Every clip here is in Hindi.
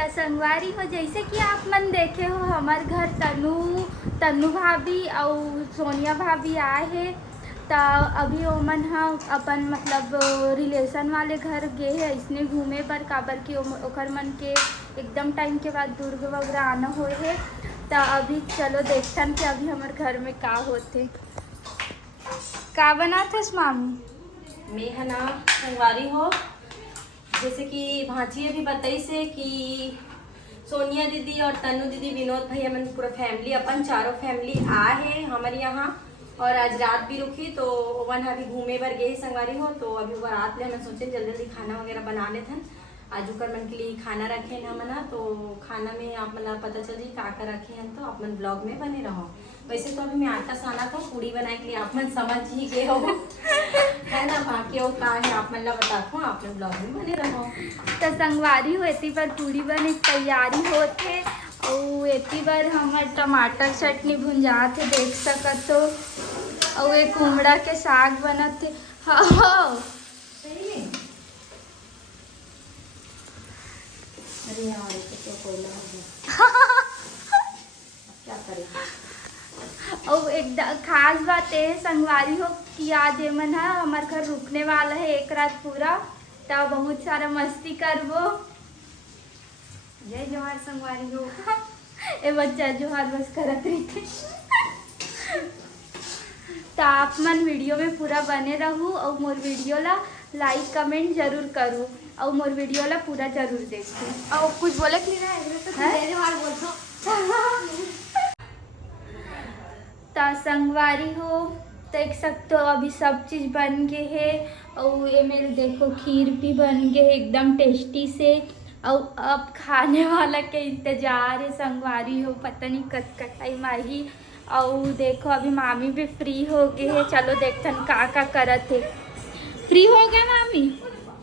तो संगवारी हो जैसे कि आप मन देखे हो हमार घर तनु भाभी और सोनिया भाभी आए हैं। तो अभी ओमन हाँ अपन मतलब रिलेशन वाले घर गए हैं इसने घूमे पर काबर की ओकर मन के एकदम टाइम के बाद दुर्ग वगैरह आना हुए है। तो अभी चलो देखतन कि अभी हमारे घर में का होते का बनाते मामी। मैं है ना संगवारी हो जैसे कि भांजी अभी बताई से कि सोनिया दीदी और तनु दीदी विनोद भैया मन पूरा फैमिली अपन चारों फैमिली आए हैं हमारे यहाँ। और आज रात भी रुकी तो वन अभी घूमे बर गए संगवारी हो। तो अभी वो रात ले हमें सोचे जल्दी जल्दी खाना वगैरह बना लेते हैं। आज उकर मन के लिए खाना रखे हैं मना। तो खाना में आप मन पता चल जाए का रखे हैं तो आप मन ब्लॉग में बने रहो। वैसे तो अभी मैं आटा साना था पूड़ी बनाने के लिए आप मन समझ ही गए हो है ना। बाकी और का है आप मन ला बताता हूँ आप मन ब्लॉग में बने रहो। तो संगवारी होती पर पूड़ी बने तैयारी होते और एती बार हमार टमाटर चटनी भुंजात है देख सकत हो। और एक कुमड़ा के साग बनत है। हाँ अरे यार तो कोयला हो गया क्या करें। और एक खास बात है संगवारी हो कि आज एमन है हमारे घर रुकने वाला है एक रात पूरा। तो बहुत सारा मस्ती करबो। जय जोहार संगवारी हो। ए बच्चा जोहार बस करत रही थे। तो आप मन वीडियो में पूरा बने रहूँ और मोर वीडियो ला लाइक कमेंट जरूर करूँ और मोर वीडियो ला पूरा जरूर देखूँ। और कुछ बोले कि तो संगवारी हो देख सकते हो अभी सब चीज़ बन गए है। और ये मेरे देखो खीर भी बन गए एकदम टेस्टी से। और अब खाने वाला के इंतजार है संगवारी हो पता नहीं कब टाइम आई। और देखो अभी मामी भी फ्री हो गए है। चलो देखते का करत है। फ्री हो गया मामी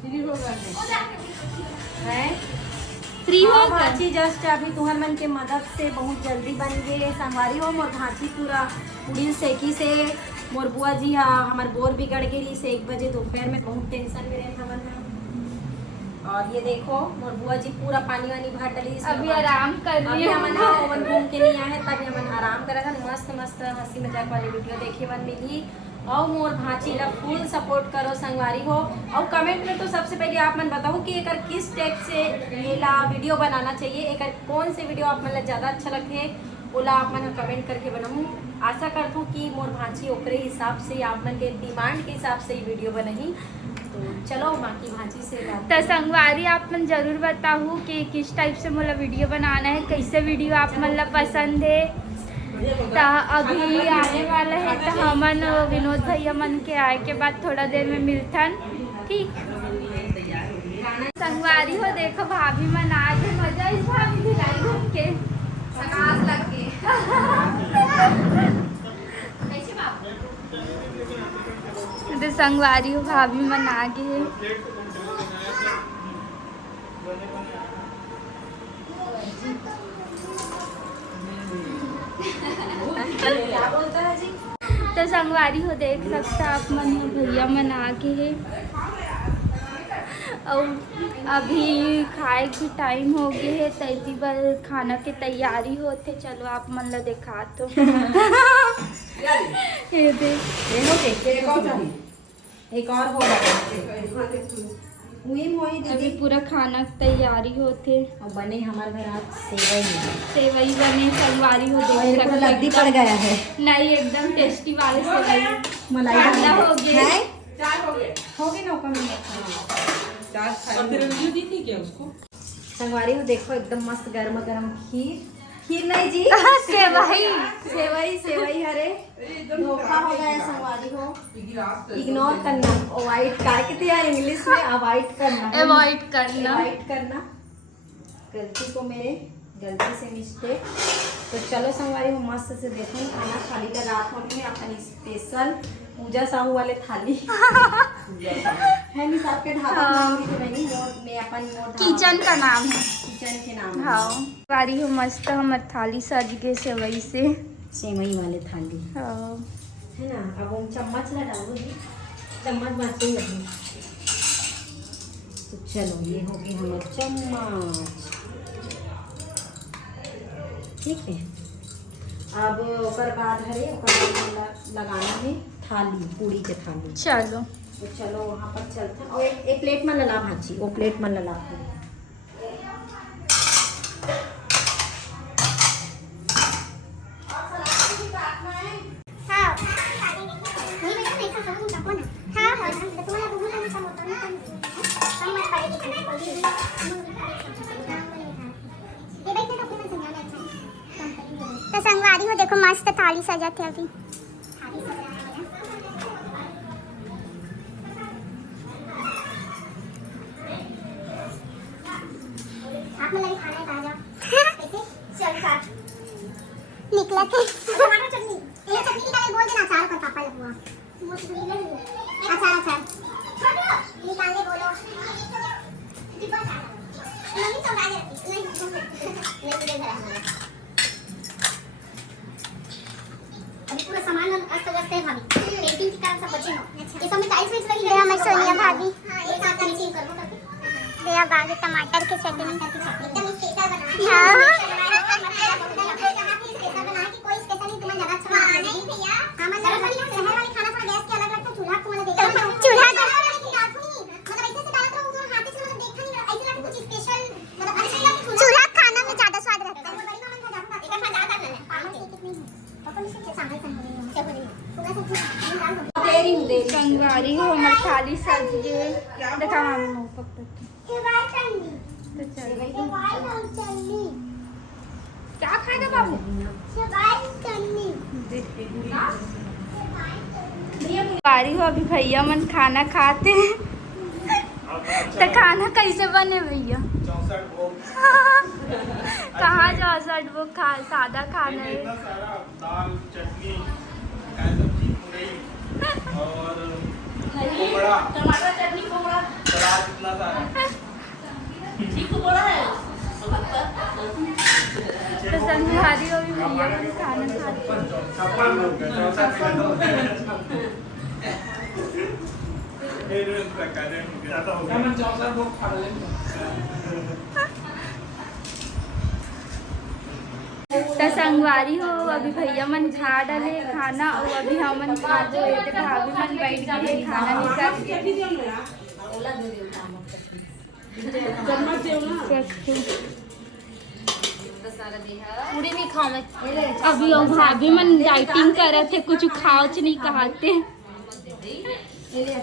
फ्री हो गए हैं फ्री हो गया भांजी जस्ट अभी तुहर मन के मदद से बहुत जल्दी बन गए संगवारी हो। मोर भांजी पूरा पूरी सेकी से मोर बुआ जी हाँ हमार बोर बिगड़ गई से 1 बजे दोपहर में बहुत टेंशन में रहे हमन। और ये देखो मोर बुआ जी पूरा पानी वानी भर डली अभी आराम कर रही है। हमन ओवन घूम के नहीं आए तभी हमन आराम करा था। मस्त मस्त हंसी मजाक वाली वीडियो देखे मन मिली। और मोर भांजी ला फुल सपोर्ट करो संगवारी हो। और कमेंट में तो सबसे पहले आप मन बताओ कि एक किस टाइप से मेला वीडियो बनाना चाहिए। एक कौन से वीडियो आप मन ज़्यादा अच्छा लगते ओला आप मन कमेंट करके बनाऊँ। आशा करता हूँ कि मोर भांजी ओकरे हिसाब से आप मन के डिमांड के हिसाब से ही वीडियो बनाही। तो चलो बाकी भांजी से तो संगवारी आप मन जरूर बताऊँ कि किस टाइप से मोला वीडियो बनाना है कैसे वीडियो आप मन ला पसंद है। तो अभी आने वाला है तो हमन विनोद भैया मन के आए के बाद थोड़ा देर में मिलथन ठीक। संगवारी हो देखो भाभी मन आ गए मजा इस भाभी दिलाई घूम के सकास लग के तो संगवारी हो भाभी मन आ गए। क्या बोलता है जी। तो संगवारी हो देख सकता आप मन भैया मन आ गए। और अभी खाए की टाइम हो गए है तैती बार खाना के तैयारी होते। चलो आप मन ला देखा तो ये देख एक और होगा अभी पूरा खाना की तैयारी होते। और बने हमारे घर आज सेवई बने संगवारी हो देख सकते लद्दी पड़ गया है। नहीं एकदम टेस्टी वाले सेवई मलाई ठंडा हो गया हो गए नौका में संगवारी हो देखो एकदम मस्त गर्मा गर्म खीर नहीं जी सेवई हरे धोखा हो गया संगवारी हो। इग्नोर करना अवॉइड कहते हैं इंग्लिश में अवॉइड करना गलती को मेरे गलती से मिस्टेक। तो चलो संगवारी हो मस्त से देखो खाना थाली का रात में अपन स्पेशल पूजा साहू वाले थाली है नहीं सबके ढाबा में अपन किचन का नाम है किचन के नाम हाँ वारी हो मस्त हम थाली सज गए सेवई से सेवई वाले थाली हाँ है ना। अब हम चम्मच ला डालो जी चम्मच बातें लगी। तो चलो ये हो गई हमारे चम्मच ठीक है। अब ओकर बाद है लगाना है थाली, पूरी के थाली। चलो तो चलो वहाँ पर चलते हैं। और एक प्लेट में लला भाजी, वो प्लेट में लला है। तो संगवारी हो देखो मस्त थाली सजा थे अभी। आप मतलब खाना है ताजा ऐसे चल काट निकला थे टमाटर चटनी। ये चटनी की डाले बोल देना अचार का पापा लगवा वो अचार निकालने बोलो डिब्बा नहीं तो गाजर नहीं दे रहा अभी पूरा सामान अस्त व्यस्त है भाभी। पेंटिंग की कारण सब बचे हो। ये सब में टाइल्स वेल्स लगी है। हमारी सोनिया भाभी हां ये साथ फिनिशिंग करो करके ये बाग टमाटर की चटनी एकदम स्पेशल बना। हां स्पेशल बना के कोई स्पेशल नहीं तुम्हें ज्यादा अच्छा नहीं भैया। हां मतलब शहर वाले खाना थोड़ा गैस के अलग लगता है। चूल्हा को मतलब देखा चूल्हा का मतलब ऐसे से डाला तो वो हाथ से मतलब देखा नहीं ऐसे लगता कुछ स्पेशल मतलब अच्छा लगता। चूल्हा खाना में ज्यादा स्वाद रहता है। बड़ी मां का ज्यादा एक खा ज्यादा करना है पानी कितनी पापा ने से सामने संगवारी हो हमार थाली सज गए। देखा मामी मुंह पकड़ क्या खाएगा बाबू? बारी हो अभी भैया मन खाना खाते हैं। तो खाना कैसे बने भैया? कहाँ 64 वो खा सादा खाना है। दाल चटनी सब्जी पूरी और टमाटर चटनी कोबड़ा सलाद इतना सारा ठीक कोबड़ा है। तो संगवारी हो अभी भैया मन खाना खाते हैं। 56 लोग हैं 64 लोग खा लेंगे। तो संगवारी हो अभी भैया मन खा डाले खाना और अभी हमन खा दो भाभी मन बैठ गए खाना निकाल पूरी नहीं खावे अभी वो भाभी मन डाइटिंग करे थे कुछ खाओ नहीं कहते।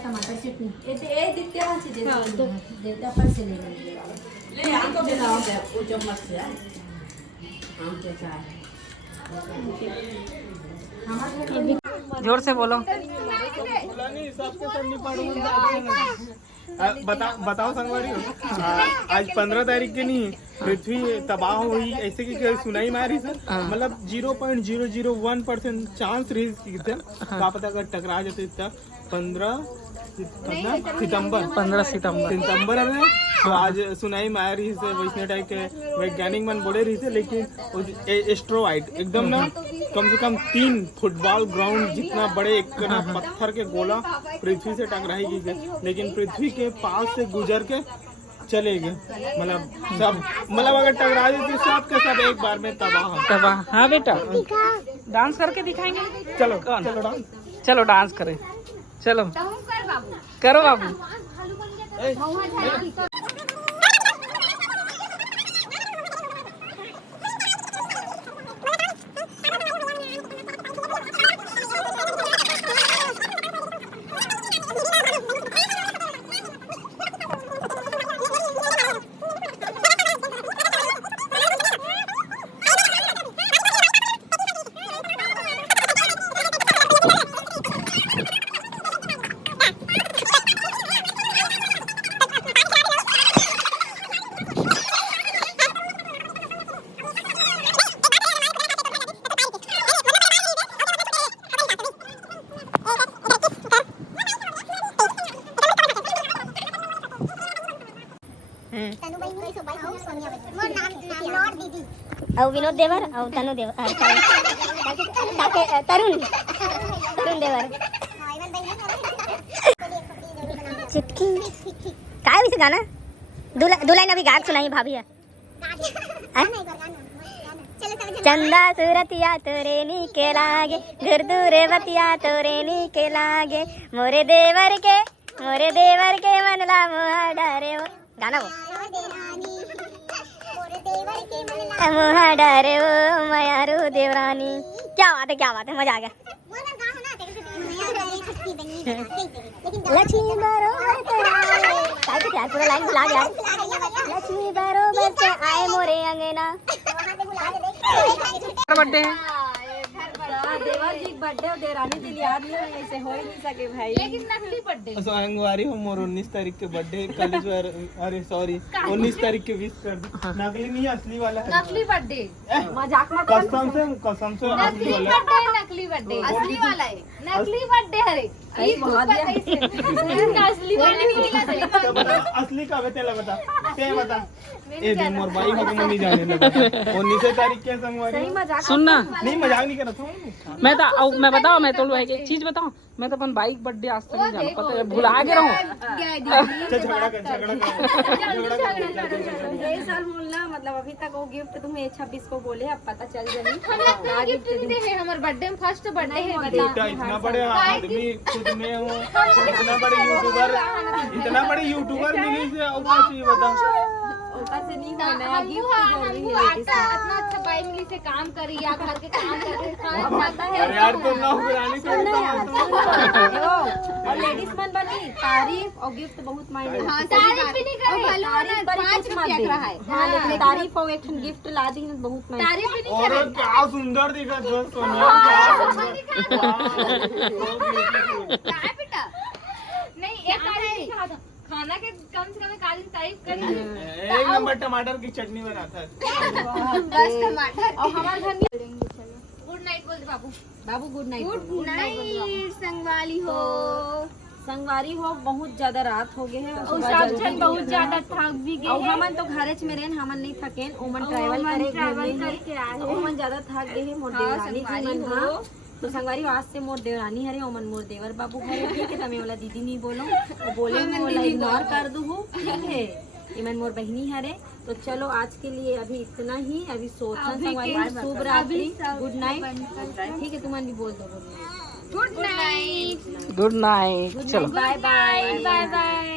टमाटर चटनी ये दिखते हैं चीजें हां तो देवता पर से ले हमको बनाओ वो चम्मच से आम के साथ जोर से बोलो। बताओ संगवारी आज 15 तारीख के नहीं पृथ्वी तबाह हुई ऐसे की सुनाई मारी सर मतलब 0.001% चांस रही पता अगर टकरा जाते तब 15 सितंबर में तो आज सुनाई मार रही से वैष्णो टाइप के वैज्ञानिक मन बोले रही थे। लेकिन एस्ट्रोइड एकदम ना कम से कम 3 फुटबॉल ग्राउंड जितना बड़े एक ना पत्थर के गोला पृथ्वी से टकराई गई। लेकिन पृथ्वी के पास से गुजर के चले गए मतलब सब मतलब अगर टकरा जाते सब के सब एक बार में तबाह। हाँ बेटा डांस करके दिखाएंगे। चलो चलो डांस करें। चलो करो बाबू। और विनोद देवर और तनु देवर तरुण देवर चिटकी काय वैसे गाना दुल्हन अभी गाग सुनाई भाभी है चंदा सूरतिया तोरे नीके लागे दूर दूर बतिया तोरे नीके लागे मोरे देवर के मनला मोहा डरे वो गाना वो मोहा डरे वो मयारू देवरानी। क्या बात है मजा आ गया। लक्ष्मी बरोबर पूरा लाइन बुला गया। लक्ष्मी बरोबर से आए मोरे अंगना। बर्थडे है देवर जी बर्थडे और देरानी दिल याद नहीं है, ऐसे हो ही नहीं सके भाई। लेकिन नकली बर्थडे संगवारी हो मोर 19 तारीख के बर्थडे कॉलेज में, अरे सॉरी 19 तारीख के विश कर दो। नकली नहीं असली वाला है। नकली बर्थडे मजाक मत कसम से असली वाला है। नकली बर्थडे असली वाला है। नकली बर्थडे हरे बहुत असली वाले तो बता असली का बता बता ए दे मोर भाई को नहीं जाने लगा 19 तारीख के संगवारी। सुनना नहीं मजाक नहीं कर रहा था मैं बताओ मैं तो एक चीज बताऊं, मैं तो अपन बाइक बर्थडे आज तक नहीं जाना, पता है भुला के रहूं। झगड़ा कर ये साल बोलना मतलब अभी तक वो गिफ्ट तुम्हें 26 को बोले, अब पता चल जाए गिफ्ट दे है हमारे बर्थडे में फर्स्ट बर्थडे है बेटा इतना बड़े आदमी खुद में हूँ, इतना बड़े यूट्यूबर मिली से और क्या चाहिए बताओ। से नहीं होना है गिफ्ट जरूरी है। इतना अच्छा भाई मिली से काम करी या घर के काम करके खाना खाता है। अरे यार तुम नौकरानी से और लेडीज मन बनी तारीफ और गिफ्ट बहुत मायने रखती है। तारीफ भी नहीं करे तारीफ पर कुछ मत दे रहा है। हाँ लेकिन तारीफ और एक गिफ्ट ला दी ना बहुत मायने। तारीफ भी नहीं और क्या सुंदर दिखा जो सोनिया क्या बेटा नहीं एक तारीफ खाना के कम से कम एक आदमी तारीफ करी। एक नंबर टमाटर की चटनी बनाता है। बस टमाटर और हमारे घर में गुड नाइट बोल दे बाबू। बाबू गुड नाइट। गुड नाइट संगवाली हो। संगवारी हो बहुत ज्यादा रात हो गए हैं और सब जन बहुत ज्यादा थक भी गए और हमन तो घरे में रहें, हमन नहीं थकेन, ओमन ट्रैवल करके आए हैं। ओमन ज्यादा थक गए हैं। मोर देवरानी जी मन हाँ तो संगवारी आज से मोर देवरानी हरे ओमन मोर देवर बाबू हरे। ठीक है तमे वाला दीदी नहीं बोलो, वो बोले मोला इग्नोर कर दू हूँ। ठीक है इमन मोर बहनी हरे। तो चलो आज के लिए अभी इतना ही, अभी सोचना संगवारी शुभ रात्रि गुड नाइट। ठीक है तुमन भी बोल दो गुड नाइट गुड नाइट। चलो बाय बाय बाय बाय।